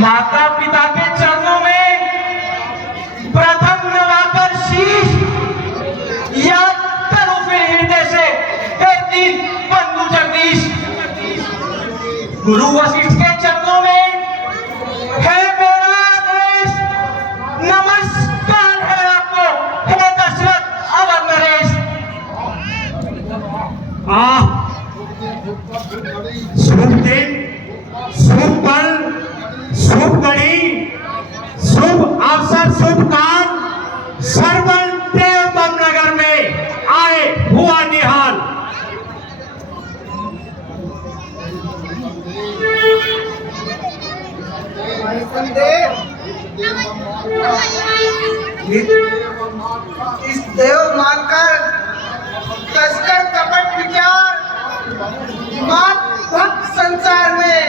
माता पिता के चरणों में प्रथम नवाकर शीश याद करो फिर हृदय से एक दिन बंधु जगदीश। गुरु वशिष्ठ के चरणों में है मेरा आदेश, नमस्कार है आपको हे दशरथ अवर नरेश। शुभ दिन, शुभ पल, शुभ घड़ी, शुभ अवसर, शुभ काम सर्वल देवतम नगर में आए हुआ निहाल। इस देव मानकर तस्कर कपट विचार मात भक्त संसार में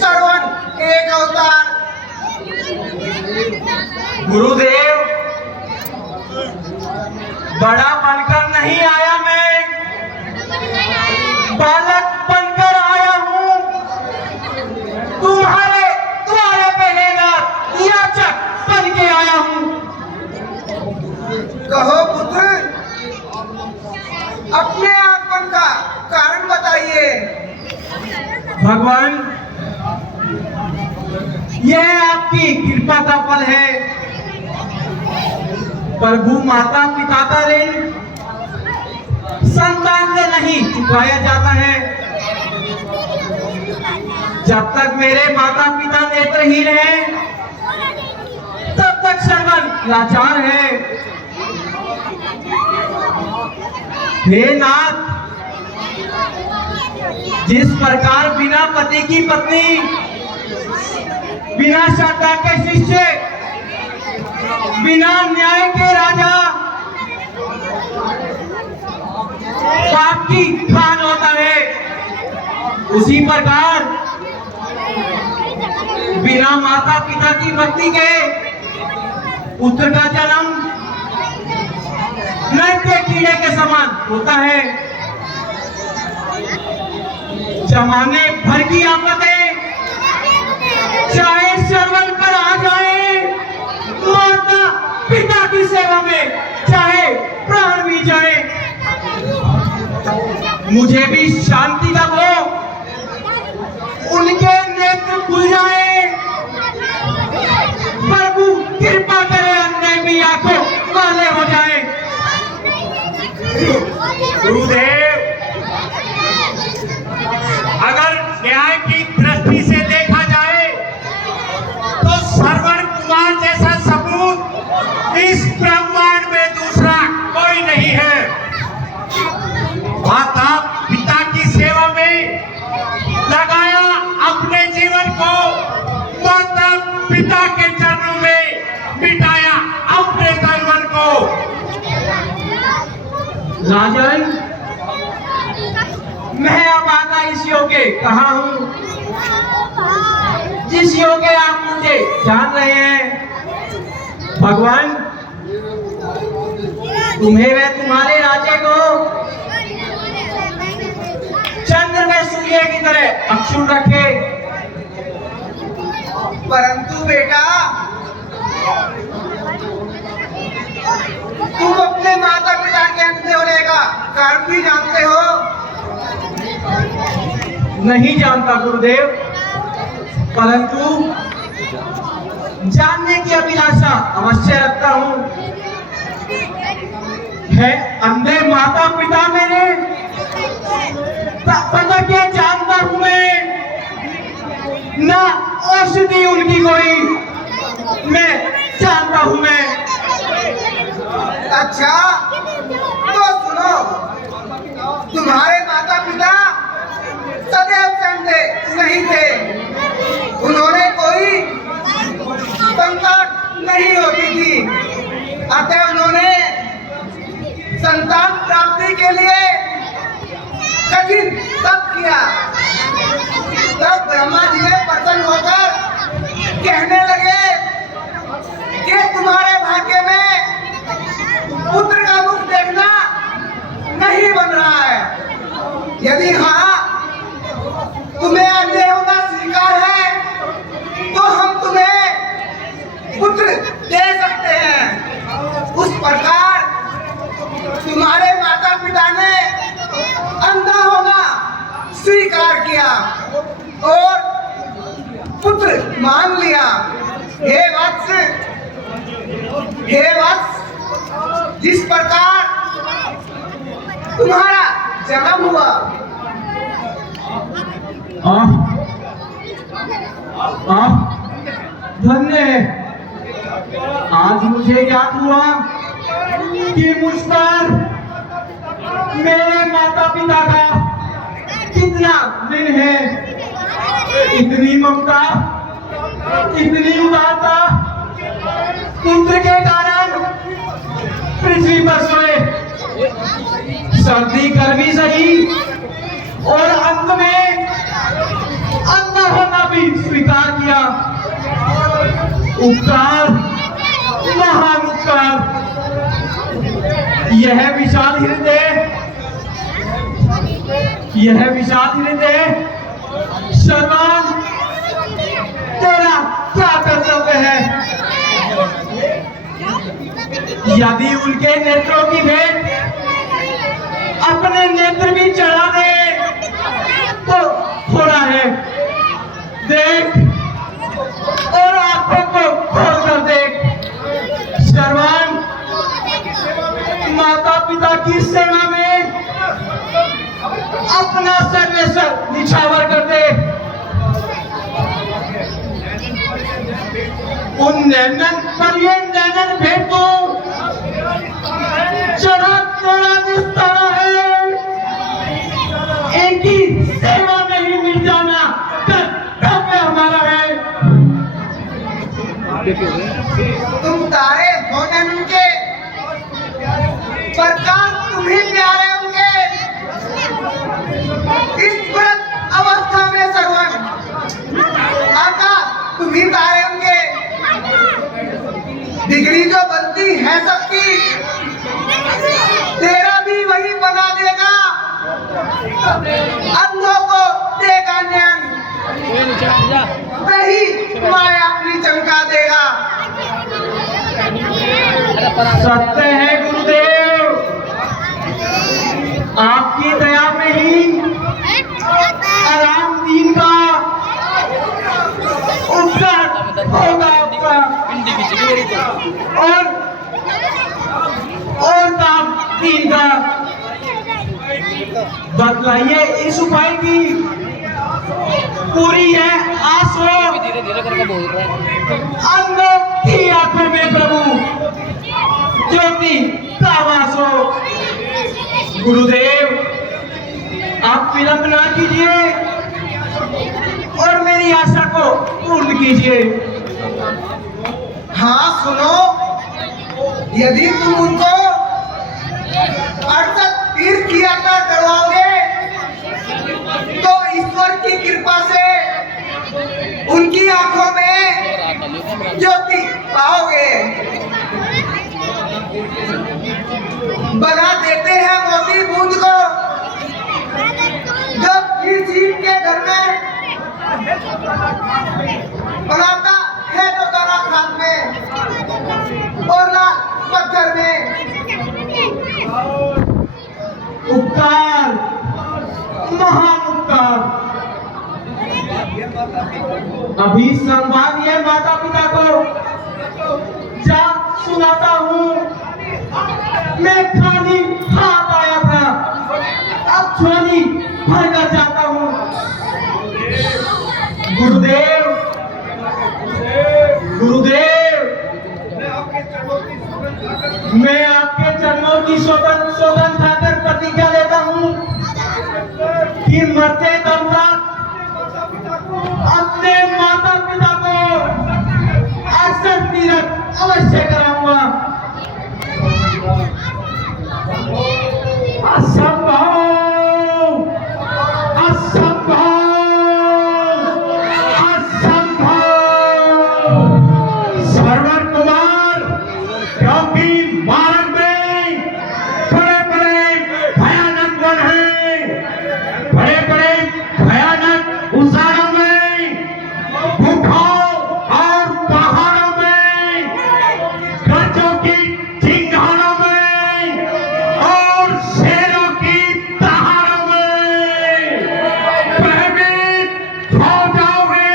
श्रवण एक अवतार। गुरुदेव बड़ा बनकर नहीं आया मैं, बालक बनकर आया हूँ। तुम्हारे द्वारे पहलेगा याचक बन के आया हूँ। कहो पुत्र, अपने आगमन का कारण बताइए। भगवान, यह आपकी कृपा का फल है। प्रभु माता पिता का ऋण संतान से नहीं चुकाया जाता है। जब तक मेरे माता पिता नेत्रहीन हैं, तब तक श्रवण लाचार है। हे नाथ, जिस प्रकार बिना पति की पत्नी, बिना श्रद्धा के शिष्य, बिना न्याय के राजा पाप की खान होता है, उसी प्रकार बिना माता पिता की भक्ति के पुत्र का जन्म नरक के कीड़े के समान होता है। जमाने भर की आफतें चाहे श्रवण पर आ जाए, माता पिता की सेवा में चाहे प्राण भी जाए, मुझे भी शांति का वो उनके नेत्र खुल जाए। प्रभु कृपा करे, अंधे भी आंखों वाले हो जाए। गुरुदेव, अगर न्याय की दृष्टि से देखा जाए तो श्रवण कुमार जैसा सबूत इस ब्रह्मांड में दूसरा कोई नहीं है। माता पिता की सेवा में लगाया अपने जीवन को, माता पिता के चरणों में बिताया अपने जीवन को। राजन, मैं अब आता इस योग्य कहाँ हूँ, जिस योग्य आप मुझे जान रहे हैं। भगवान, तुम्हें व तुम्हारे राज्य को चंद्र में सूर्य की तरह अक्षुण रखे। परंतु बेटा, तुम अपने माता पिता के अंधे होने का कारण भी जानते हो? नहीं जानता गुरुदेव, परंतु जानने की अभिलाषा अवश्य रखता हूँ। है अंधे माता पिता मेरे, पता क्या जानता हूँ मैं, ना औषधि उनकी कोई मैं जानता हूँ मैं। अच्छा, तो सुनो, तुम्हारे माता पिता सदैव अंधे नहीं थे। उन्होंने कोई संतान नहीं होती थी, अतः उन्होंने संतान प्राप्ति के लिए कठिन तप किया। तब ब्रह्मा जी ने प्रसन्न होकर कहने लगे कि तुम्हारे भाग्य में पुत्र का मुख देखना नहीं बन रहा है। यदि हाँ, तुम्हें अंधे होना स्वीकार है, तो हम तुम्हें पुत्र दे सकते हैं। उस प्रकार तुम्हारे माता पिता ने अंधा होना स्वीकार किया और पुत्र मान लिया। हे वत्स, जिस प्रकार तुम्हारा जन्म हुआ, धन्य है। आज मुझे याद हुआ कि मुझ पर मेरे माता पिता का कितना ऋण है। इतनी ममता, इतनी उदारता पुत्र के कारण पृथ्वी पर सोए, सर्दी कर भी सही और अंत में अंधा होना भी स्वीकार किया। उपकार, महान उपकार। यह विशाल हृदय श्रवण, तेरा क्या कर्तव्य है? यदि उनके नेत्रों की भेंट अपने नेत्र भी चढ़ा दे तो थोड़ा है, नैनन पर ये नैनन भेटो चढ़ा तेरा निस्तारा है, इनकी सेवा में ही मिल जाना कर्तव्य हमारा है। तुम तारे हो नैनन के, प्रकाश तुम्हें प्यारे उनके। इस व्रत अवस्था में सरवन आकाश तुम्ही तारे उनके। डिग्री जो बनती है सबकी, तेरा भी वही बना देगा। अंधों को देगा ज्ञान, वही माया अपनी चमका देगा। सत्य है गुरुदेव, आपकी दया में ही आराम दीन का उपकार होगा आपका, और काम दीन का। बतलाइए इस उपाय की पूरी है आस हो, अंधों की आंखों में प्रभु ज्योति का वास हो। गुरुदेव आप विलंब ना कीजिए और मेरी आशा को पूर्ण कीजिए। हाँ सुनो, यदि तुम उनको 68 तीर्थ की यात्रा करवाओगे तो ईश्वर की कृपा से उनकी आंखों में ज्योति पाओगे। बना देते हैं मोती बूंद को, जब जीव के घर में बनाता है तो दाना खाद में और लाल पत्थर में। उपकार, महान उपकार। अभी संवाद ये माता पिता को जा सुनाता हूँ। मैं खाली हाथ आया था, अब झोली भरकर जाता हूँ। गुरुदेव, गुरुदेव, मैं आपके चरणों की सौगंध खाकर प्रतिज्ञा लेता हूँ कि मरते दम तक अपने माता पिता को अक्सर तीरथ अवश्य कराऊंगा। असंभव, असंभव, असंभव। श्रवण कुमार क्योंकि मार्ग में बड़े बड़े भयानक वन हैं, बड़े बड़े भयानक उजाड़ों में, गुफाओं और पहाड़ों में, गजों की चिंगारों में और शेरों की दहाड़ों में भयभीत हो जाओगे।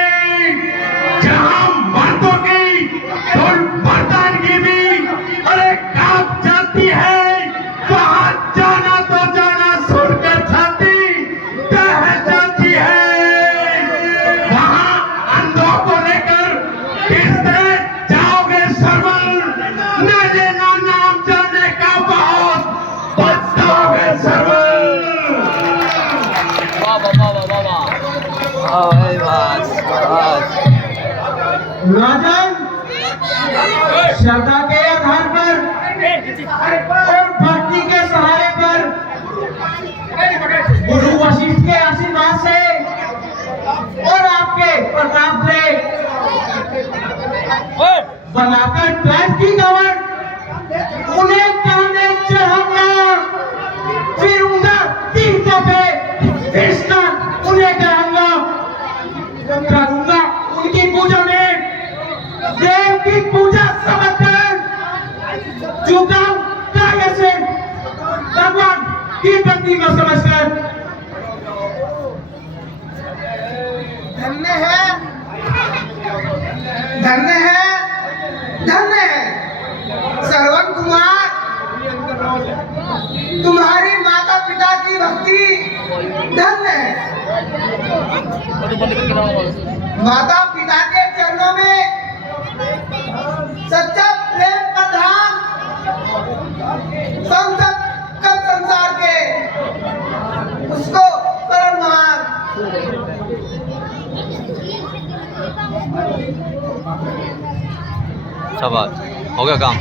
जहां मर्दों की तो मर्दानगी भी अरे कांप जाती है, वहां जाना तो जाना सुनकर छाती कह जाती है। वहां अंधों को लेकर किस तरह जाओगे सरवल, न लेना नाम जाने का बहुत पछताओगे सरवल। राजन, श्रद्धा के आधार पर और भक्ति के सहारे पर गुरु वशिष्ठ के आशीर्वाद से और आपके प्रताप से बनाकर ट्रैक की कवर उन्हें कांधे चढ़ाऊंगा, फिर उनका तीर्थों पे स्नान उन्हें कराऊंगा, करूंगा उनकी पूजा में देव की पूजा समझकर झुकाऊ कार्य से भगवान की प्रतिमा समझकर। धन्य है, धन्य है, धन्य है श्रवण कुमार। तुम्हारी माता पिता की भक्ति धन्य है। माता पिता के चरणों में शाबाश, हो गया काम।